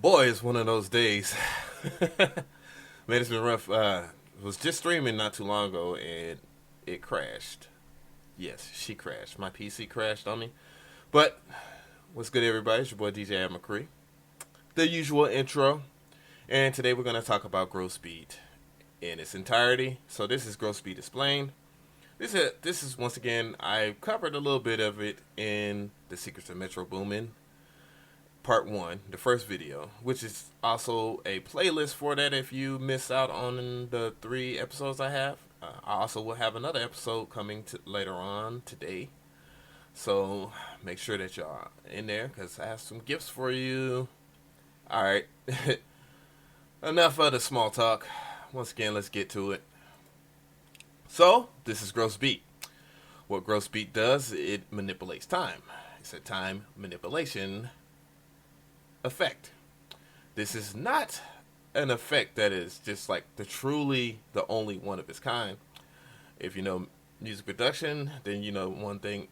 Boy, it's one of those days. Man, it's been rough. Was just streaming not too long ago and it crashed. Yes, she crashed. My PC crashed on me. But what's good, everybody? It's your boy DJ McCree. The usual intro. And today we're going to talk about growth speed in its entirety. So this is growth speed explained. This is once again, I covered a little bit of it in the Secrets of Metro Boomin part 1, the first video, which is also a playlist for that if you miss out on the 3 episodes I have. I also will have another episode coming later on today. So make sure that y'all in there because I have some gifts for you. Alright. Enough of the small talk. Once again, let's get to it. So, this is growth speed. What growth speed does, it manipulates time. It's a time manipulation effect. This is not an effect that is just like the only one of its kind. If you know music production, then you know one thing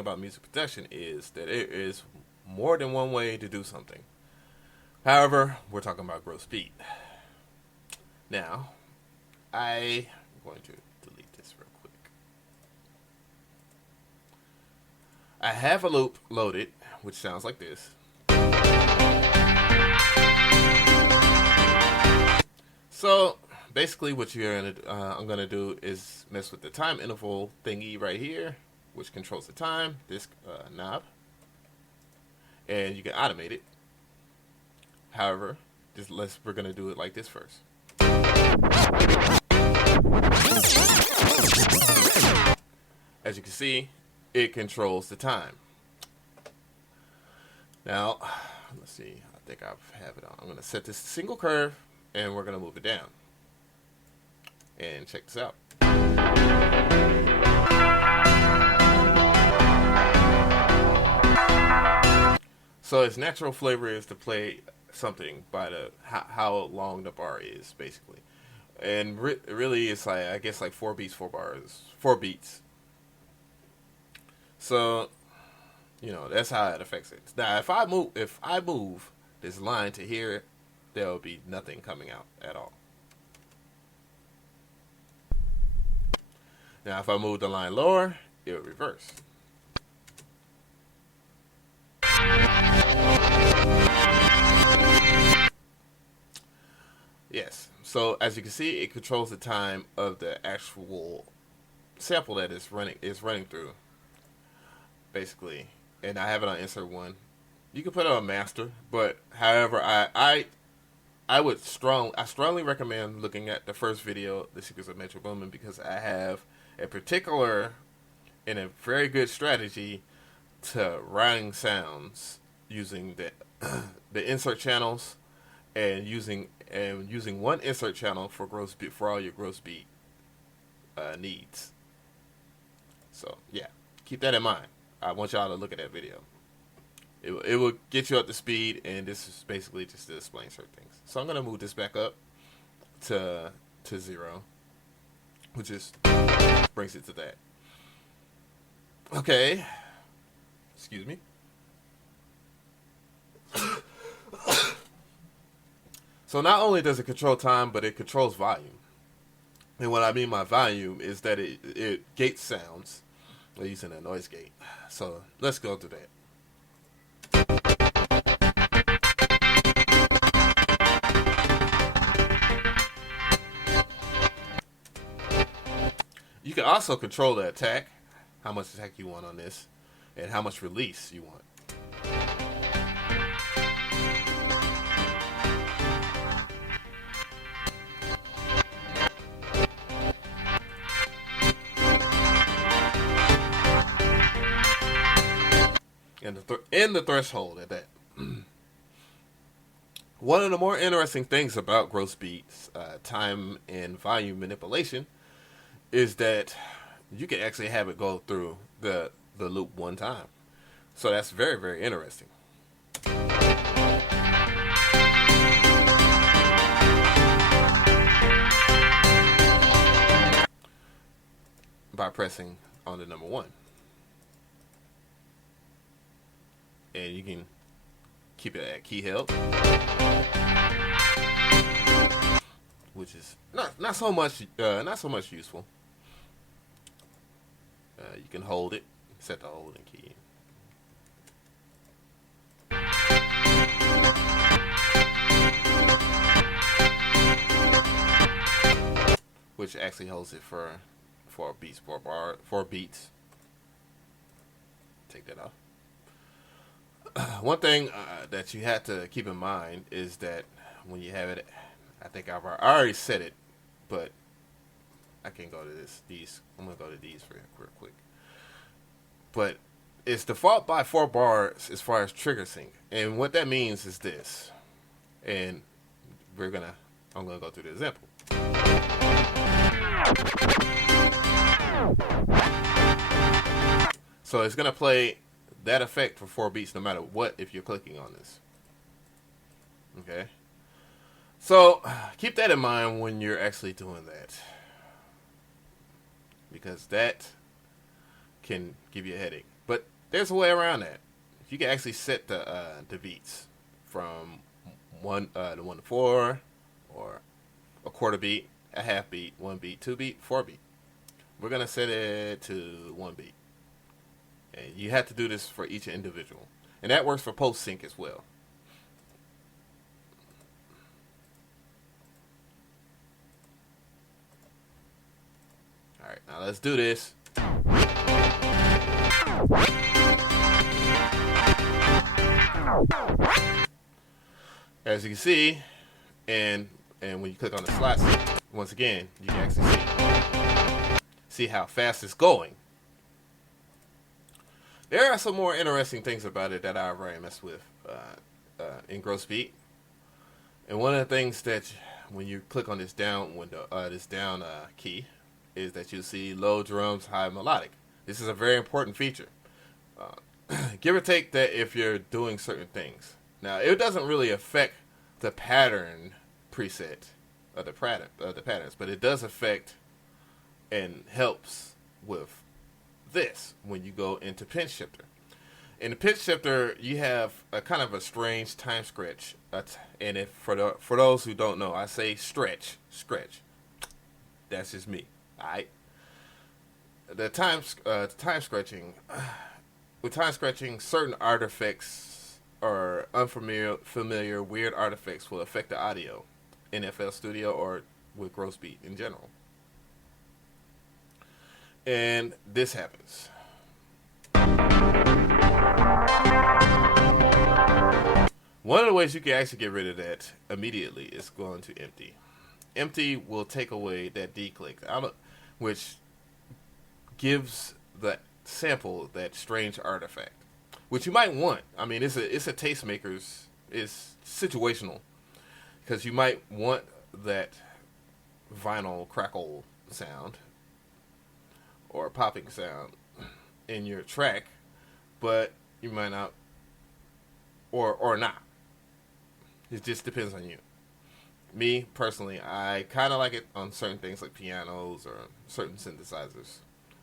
about music production is that it is more than one way to do something. However, we're talking about growth speed. Now, I'm going to delete this real quick. I have a loop loaded, which sounds like this. So basically what I'm gonna do is mess with the time interval thingy right here, which controls the time, this knob, and you can automate it. However, we're gonna do it like this first. As you can see, it controls the time. Now, let's see. I think I have it on. I'm going to set this to single curve, and we're going to move it down. And check this out. So its natural flavor is to play something by how long the bar is, basically. And really, it's like, I guess, like 4 beats, 4 bars, 4 beats. So, you know, that's how it affects it. Now, if I move this line to here, there will be nothing coming out at all. Now, if I move the line lower, it will reverse. Yes. So, as you can see, it controls the time of the actual sample that is running through, basically. And I have it on insert 1. You can put it on master, but however, I strongly recommend looking at the first video, The Secrets of Metro Boomin, because I have a particular and a very good strategy to routing sounds using the insert channels and using one insert channel for all your growth speed needs. So yeah, keep that in mind. I want y'all to look at that video. It will get you up to speed, and this is basically just to explain certain things. So I'm going to move this back up to 0, which is brings it to that. Okay. Excuse me. So not only does it control time, but it controls volume. And what I mean by volume is that it gates sounds. We're using a noise gate. So let's go through that. You can also control the attack, how much attack you want on this, and how much release you want. And the threshold at that. One of the more interesting things about growth speeds, time and volume manipulation, is that you can actually have it go through the loop one time. So that's very, very interesting. By pressing on the number 1. And you can keep it at key held, which is not so much useful. You can hold it, set the holding key, which actually holds it for 4 beats. Take that off. One thing that you have to keep in mind is that when you have it, I think I already said it, but I can go to these. I'm gonna go to these real quick. But it's default by 4 bars as far as trigger sync, and what that means is this. And I'm gonna go through the example. So it's gonna play that effect for 4 beats no matter what if you're clicking on this. Okay? So keep that in mind when you're actually doing that, because that can give you a headache. But there's a way around that. You can actually set the beats from 1 to 1 to 4, or a quarter beat, a half beat, 1 beat, 2 beat, 4 beat. We're gonna set it to 1 beat. And you have to do this for each individual. And that works for post sync as well. Alright, now let's do this. As you can see, and when you click on the slot, once again, you can actually see how fast it's going. There are some more interesting things about it that I've already messed with in gross beat. And one of the things that when you click on this down window, this down key, is that you see low drums, high melodic. This is a very important feature. Give or take that if you're doing certain things. Now, it doesn't really affect the pattern preset of the patterns, but it does affect and helps with this when you go into pinch shifter. In the pinch shifter, you have a kind of a strange time stretch, and for those who don't know, I say stretch. That's just me. All right. The time stretching, with time stretching, certain artifacts or familiar weird artifacts will affect the audio in FL Studio or with gross beat in general. And this happens. One of the ways you can actually get rid of that immediately is going to empty. Empty will take away that D-click, which gives the sample that strange artifact, which you might want. I mean, it's a tastemaker's. It's situational, because you might want that vinyl crackle sound or popping sound in your track, but you might not, or not. It just depends on you. Me personally, I kind of like it on certain things like pianos or certain synthesizers,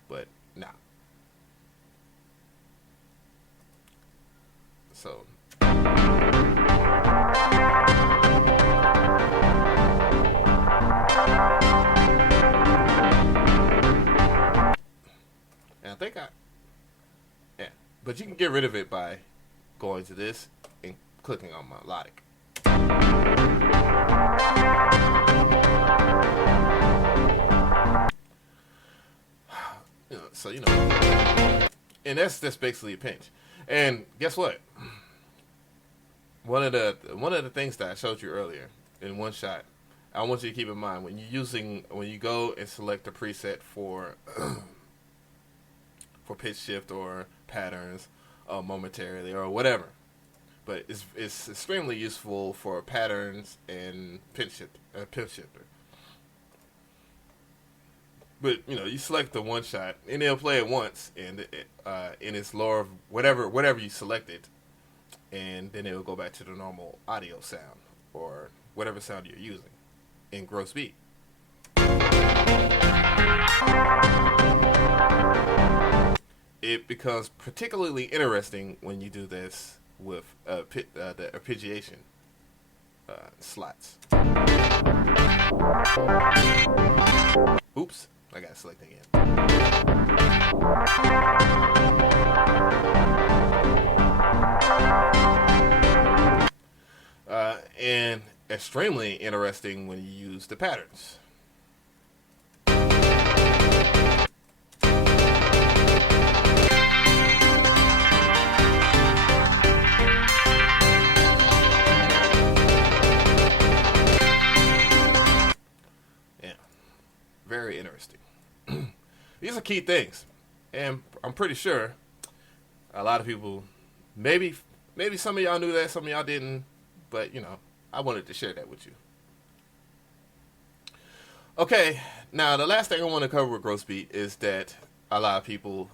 but nah. So I think but you can get rid of it by going to this and clicking on melodic. And that's basically a pinch. And guess what? One of the things that I showed you earlier in one shot, I want you to keep in mind when you go and select a preset for pitch shift or patterns momentarily or whatever. But it's extremely useful for patterns and pitch shifter. But you select the one shot and it'll play it once, and in its lower whatever you selected, and then it'll go back to the normal audio sound or whatever sound you're using in gross beat. It becomes particularly interesting when you do this with the arpeggiation slots. Oops, I got to select again. And extremely interesting when you use the patterns. Yeah, very interesting. These are key things, and I'm pretty sure a lot of people, maybe some of y'all knew that, some of y'all didn't, but you know, I wanted to share that with you. Okay, now the last thing I want to cover with Grossbeat is that a lot of people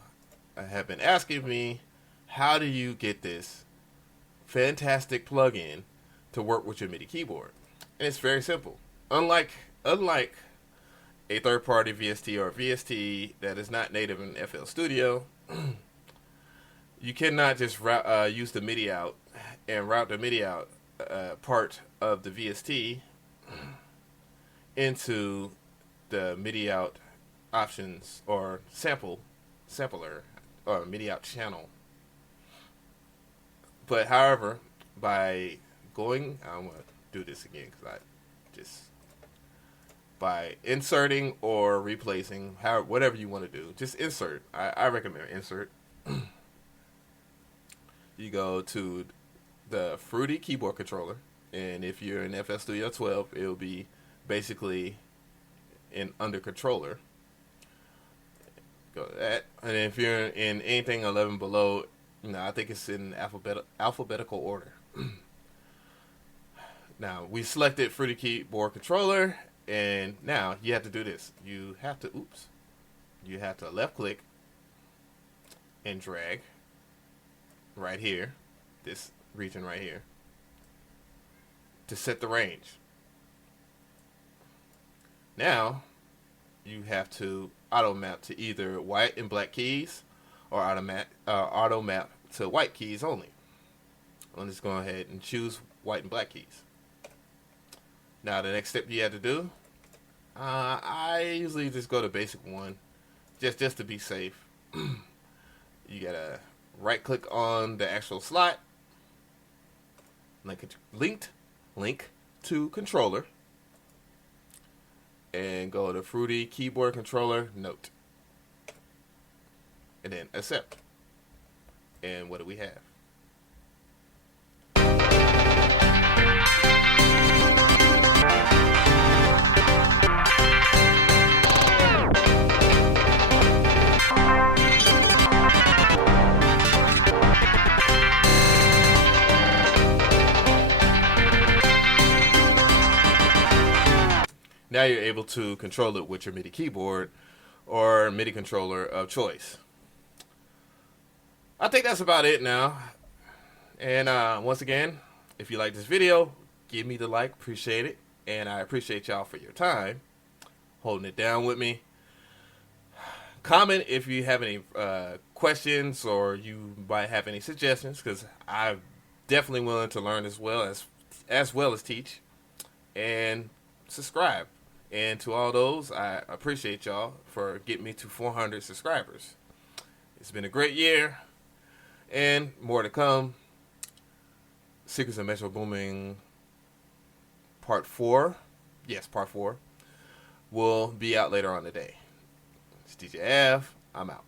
have been asking me, how do you get this fantastic plugin to work with your MIDI keyboard? And it's very simple. Unlike a third-party VST or a VST that is not native in FL Studio, you cannot just use the MIDI out and route the MIDI out part of the VST into the MIDI out options or sampler or MIDI out channel. But however, by going, I'm going to do this again because by inserting or replacing, whatever you want to do, just insert. I recommend insert. You go to the Fruity keyboard controller, and if you're in FL Studio 12, it'll be basically under controller. Go to that, and if you're in anything 11 below, I think it's in alphabetical order. Now we selected Fruity keyboard controller, and now you have to do this. You have to left click and drag right here, this region right here, to set the range. Now you have to auto map to either white and black keys or auto map to white keys only. I'm just going ahead and choose white and black keys. Now the next step you have to do, I usually just go to basic one, just to be safe. You gotta right click on the actual slot, link to controller, and go to Fruity keyboard controller note, and then accept. And what do we have? Now you're able to control it with your MIDI keyboard or MIDI controller of choice. I think that's about it now. And once again, if you like this video, give me the like, appreciate it. And I appreciate y'all for your time, holding it down with me. Comment if you have any questions or you might have any suggestions, because I'm definitely willing to learn as well as teach. And subscribe. And to all those, I appreciate y'all for getting me to 400 subscribers. It's been a great year, and more to come. Secrets of Metro Boomin Part 4, yes, Part 4, will be out later on today. It's DJ Av, I'm out.